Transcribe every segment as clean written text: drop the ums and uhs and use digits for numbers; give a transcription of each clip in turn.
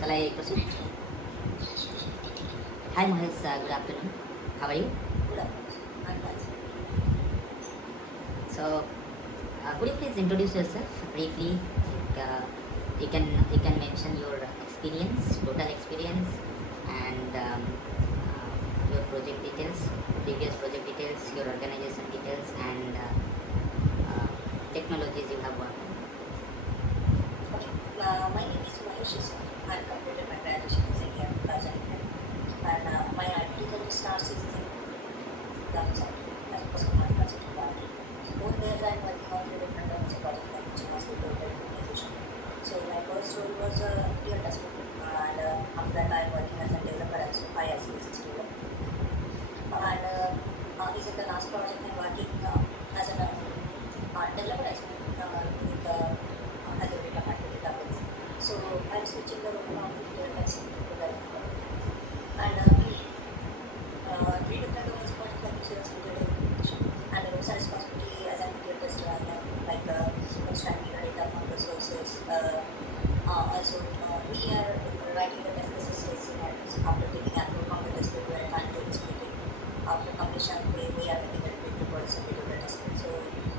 Shall I proceed? Hi Mahesh, good afternoon. How are you? Good afternoon. I'm fine. So, could you please introduce yourself briefly? You can mention your experience, total experience, and your project details, previous project details, your organization details, and technologies you have worked on. Okay. My name is Mahesh. I completed my graduation in India, 2010. And my IT career starts in 2007 as a customer consultant. Over there, I'm working on the different types of project like which was the organization. So my first role was real testing. And after that, I'm working as a developer also, IIC developer. And is it the last project I'm working as a developer as well with Azure Datafactory database. So I'm switching the role now to testing to developer. And three different roles for the insurance related implementation. And the roles and responsibility as an integrated tester, I have like extracting the data from the sources. Also, we are writing the test cases after taking approval from the test reviewer and executing. After completion, we are getting the reports and we do the testing. So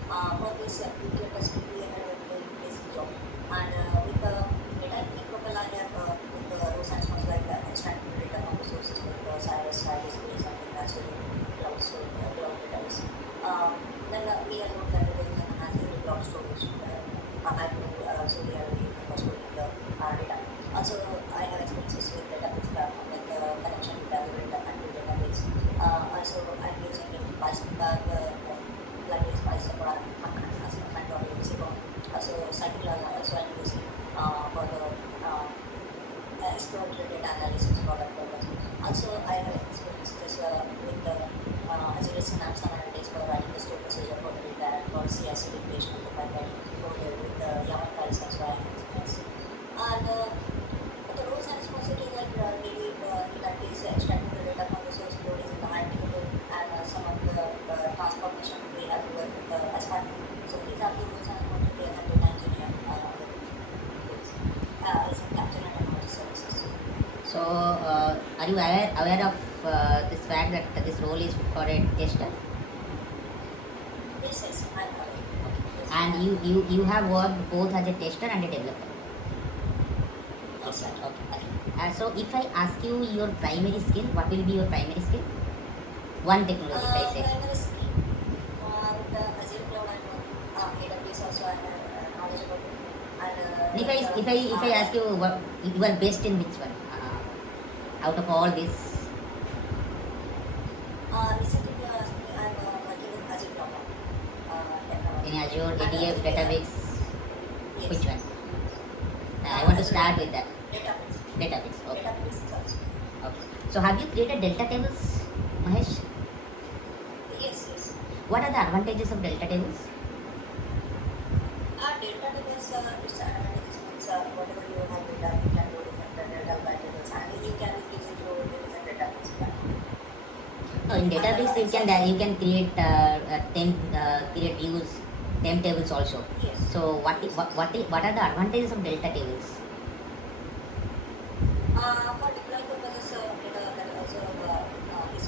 for this integrated testing, we are doing this job. And with the data engineering profile, I have with the roles and responsibility like extracting the data from the sources like Cyrus, Stratus, something that's cloud database. Then we are looked at it as a cloud storage. So we are using for storing the data. Also, I have experiences with database platform like connection with Azure Datafactory database. Also, I'm using Python libraries, Python or also Scikit-learn also I'm using for the exploratory data analysis for that purpose. Also, I have experiences with the Azure Synapse Analytics for writing the stored procedure for the data and for CI/CD creation of the pipeline for the with the YAML files also I have experience. And the roles and responsibilities like daily in that case extracting the data from the source code is in the high table and some of the transformation we have to work with the as part. So these are the roles and responsibilities as a data engineer is in capture and technology services. So, are you aware of this fact that this role is for a tester? Yes, I'm aware. Yes, And you have worked both as a tester and a developer. yes, sir. Okay. So if I ask you your primary skill, what will be your primary skill? One technology, if I say. Primary skill with the Azure cloud and AWS also I have knowledge about it. And If I ask you what you are best in which one out of all this? recently I'm working with Azure cloud In technology. Azure, And ADF, with database, yes, which one? I want to Azure start with that. database. Database. Okay. Database is also. Okay. So have you created delta tables, Mahesh? Yes. What are the advantages of delta tables? Database its advantages means whatever you have data, you can do different data variables and you can use it to different database. No, in database you can create create views, temp tables also. Yes. So what are the advantages of delta tables? For deploying purposes, data that also is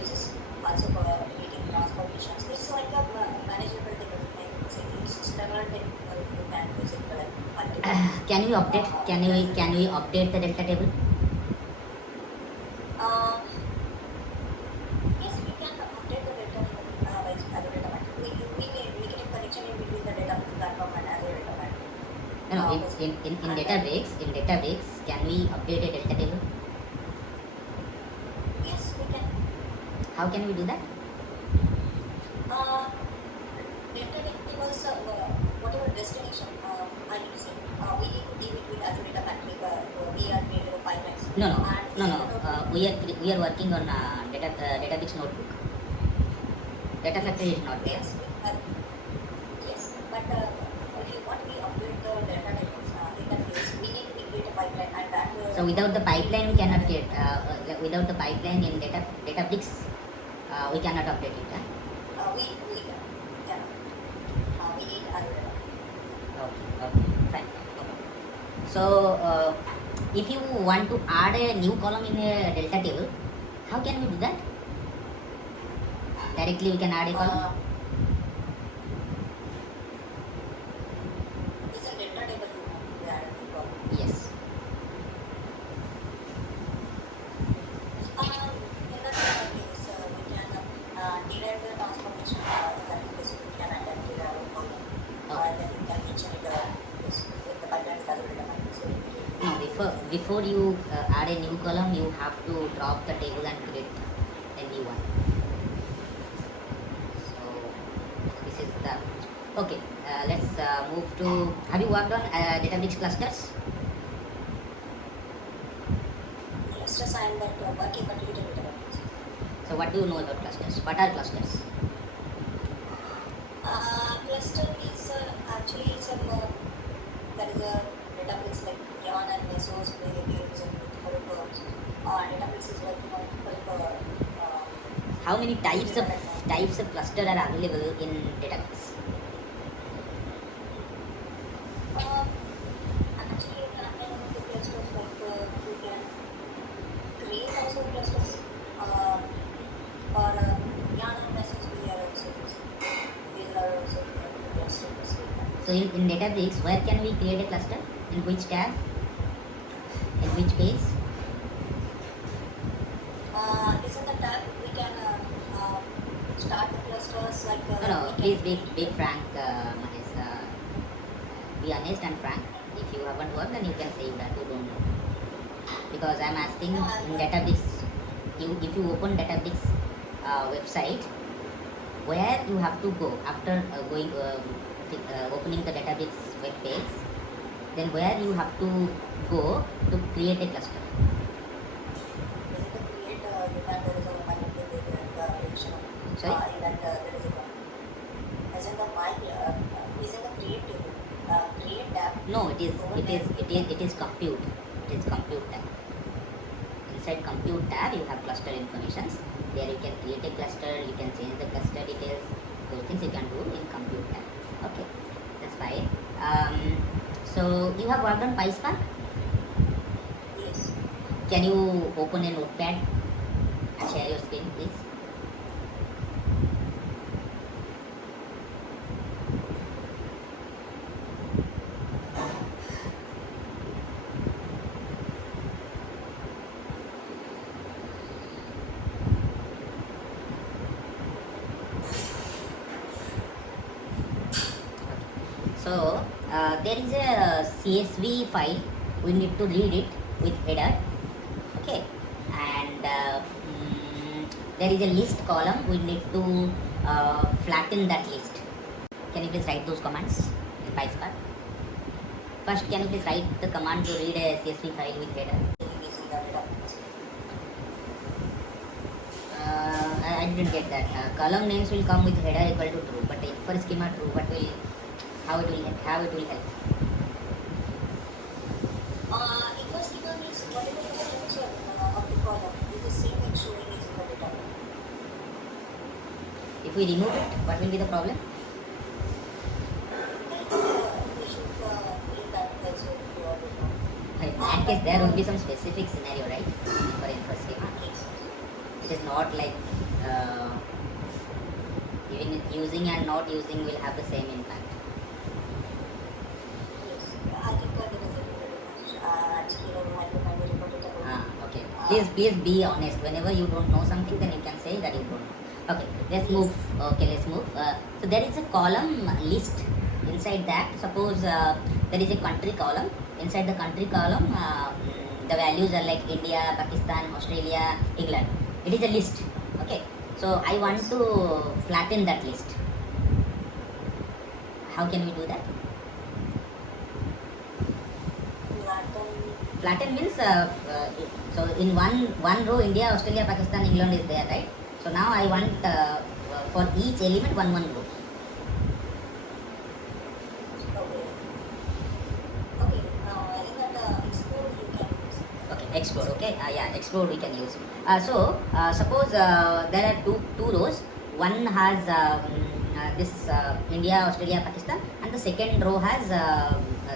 uses also for making transformations. It's like a manageable table. It's several technical you can use it for like multiple. Can we update the delta table? Yes, we can update the data by Azure Data Factory. We make a connection in between the data platform and Azure Data Factory. No, in database, can we update a delta table? Yes, we can. How can we do that? Data tables, whatever destination I'm using, we need to deal it with Azure Data Factory. We are creating a pipelines. No. We are working on database notebook. Data factory is not there. Yes, but if you want to upgrade the data tables, in that case, we need to create a pipeline and that. So without the pipeline, we cannot get. Without the pipeline in Databricks, we cannot update it. We can. We need Azure. Okay, fine. So if you want to add a new column in a delta table, how can we do that? Directly we can add a column. Is a delta table we added the column. Yes. In that case, we can derive the transformation that is we can adapt to our column. Then we can mention it with the pipeline is already defined. So No, before you add a new column, you have to drop the table and create a new one. So this is the okay. Let's move to. Have you worked on Databricks clusters? clusters I am working but little bit about it. So what do you know about clusters? What are clusters? Cluster is actually some there is a database like Yarn and Mesos where we are using multiple database is working on multiple How many types of cluster are available in Databricks? actually in the clusters like we can create also clusters or Yarn and Mesos we are also using. These are also clusters. So in Databricks, where can we create a cluster? In which tab? In which page? Is in the tab we can start the clusters like No, please be frank, Mahesh. Be honest and frank. If you haven't worked, then you can say that you don't know. Because I'm asking No, I'm in not. Databricks, if you open Databricks website, where you have to go after opening the Databricks web page, then where you have to go to create a cluster. Create you can there is a pilot prediction Sorry? in that there is a as in the file is in the create table create tab. No, it is compute. It is compute tab. Inside compute tab, you have cluster informations. There you can create a cluster. You can change the cluster details. Those things you can do in compute tab. Okay, that's fine. So you have worked on PySpark. Yes. Can you open a notepad and share your screen, please? So there is a CSV file. We need to read it with header. Okay, and there is a list column. We need to flatten that list. Can you please write those commands in PySpark? First, can you please write the command to read a CSV file with header? I didn't get that. Column names will come with header equal to true, but for schema true, how it will help? Equals schema means whatever the nature of the column is the same as showing is in the data. If we remove it, what will be the problem? We should leave that also to our data. In that case, there will be some specific scenario, right? For info schema. It is not like using and not using will have the same impact. Yes, I think there is a actually I will report it about. Okay. Please be honest. Whenever you don't know something, then you can say that you don't know. Okay. Let's move. So there is a column list. Inside that, suppose there is a country column. Inside the country column, the values are like India, Pakistan, Australia, England. It is a list. Okay. So I want to flatten that list. How can we do that? Flatten means so in one row India, Australia, Pakistan, England is there, right? So now I want for each element one row. Okay. In that explore you can use. Okay, explore. Okay, yeah, explore we can use. Suppose there are two rows. One has this India, Australia, Pakistan, and the second row has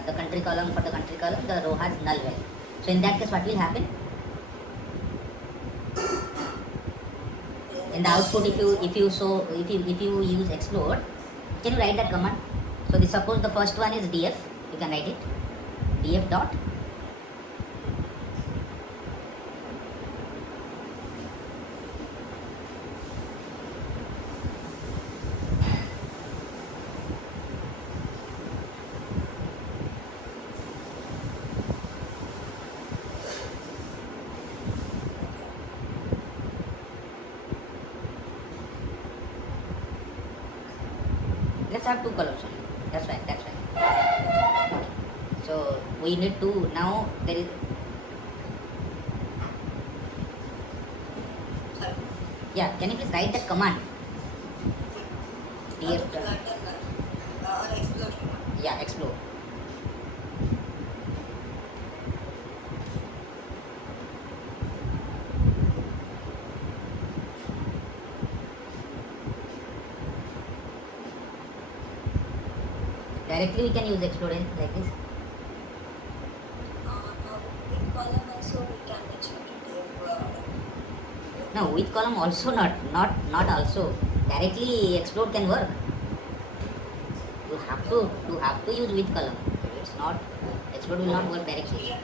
the country column. For the country column, the row has null value. So in that case, what will happen? In the output, if you use explode, can you write that command? So this, suppose the first one is df, you can write it df dot let's have two columns only. That's fine, that's fine. So we need to, now there is, Sorry. yeah, can you please write that command df To dot, add the explode command. yeah, explode. Directly we can use explode like this. With column also we can mention if No, with column also not also. Directly explode can work. You have to use with column. It's not, explode will not work directly. here